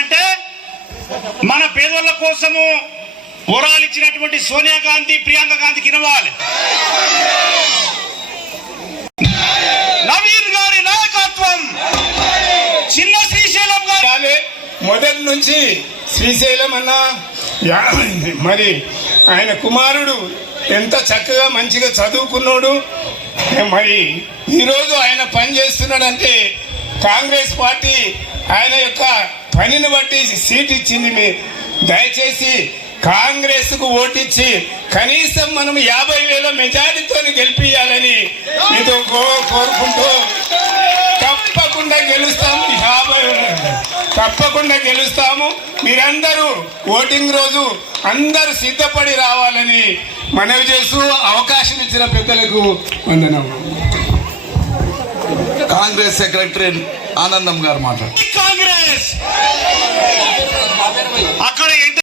అంటే మన పేదోళ్ళ కోసము పోరాలిచ్చినటువంటి సోనియా గాంధీ, ప్రియాంక గాంధీకి ఇవ్వాలి. నవీన్ గారి నాయకత్వం, చిన్న శ్రీశైలం గారి మొదటి నుంచి శ్రీశైలం అన్న మరి ఆయన కుమారుడు ఎంత చక్కగా మంచిగా చదువుకున్నాడు. మరి ఈరోజు ఆయన పని చేస్తున్నాడంటే కాంగ్రెస్ పార్టీ ఆయన యొక్క పనిని బట్టి సీట్ ఇచ్చింది. దయచేసి కాంగ్రెస్ కు ఓటిచ్చి కనీసం మనం 50,000 మెజారిటీతో గెలిపియాలని ఇది కోరుకుంటూ తప్పకుండా గెలుస్తాము. 50 తప్పకుండా గెలుస్తాము. మీరందరూ ఓటింగ్ రోజు అందరూ సిద్ధపడి రావాలని మనవి చేస్తూ అవకాశం ఇచ్చిన పెద్దలకు వందనం. కాంగ్రెస్ సెక్రటరీ ఆనందం గారు మాట్లాడు. కాంగ్రెస్